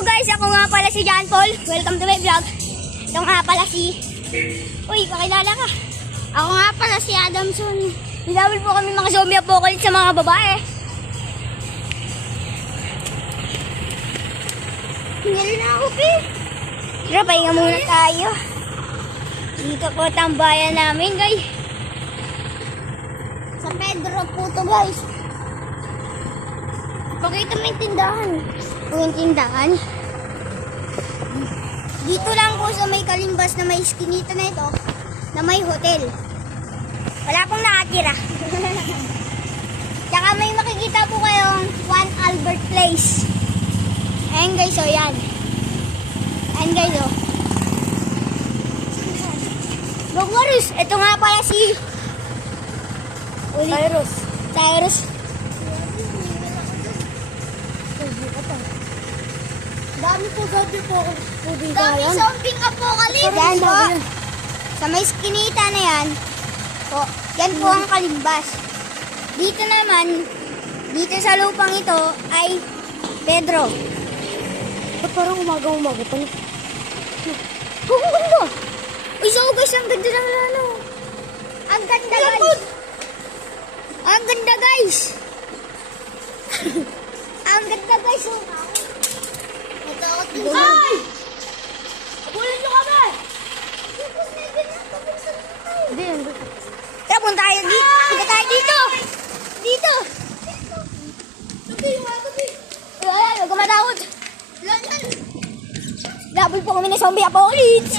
guys, ako nga pala si John Paul. Welcome to my vlog. Ito nga pala si... Uy, pakilala ka. Ako nga pala si Adamson. Nilawil po kami mga zombie apocalypse sa mga babae. Hingali na ako, Pi. Tara, pahinga muna tayo. Dito po tambayan namin, guys. Sa Pedro po to, guys. Pakita mo yung tindahan. Yung tindahan. Dito lang po sa may Kalimbas na may skinita na ito, na may hotel. Wala pong nakatira. Tsaka may makikita po kayong Juan Albert Place. Ayan guys, o yan. Ayan guys, o. Lugwarus, ito nga pala si... Cyrus. Dami po zombie po dito. Dami zombie apocalypse. Yan po. Sa may skinita na yan, po, yan po ang Kalimbas. Dito naman, dito sa lupang ito ay Pedro. Ba't parang umaga pa? Ganda! Uy, so guys, ang ganda ng ano. Ang ganda guys. Ang ganda guys. Ang ganda guys. Ay! Abulin nyo kami! Hindi. Tara, punta tayo dito. Punta tayo dito. Dito. Tabi! Ay, huwag ka matakot. Labol po kami ng zombie apocalypse.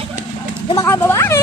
Ng mga babae.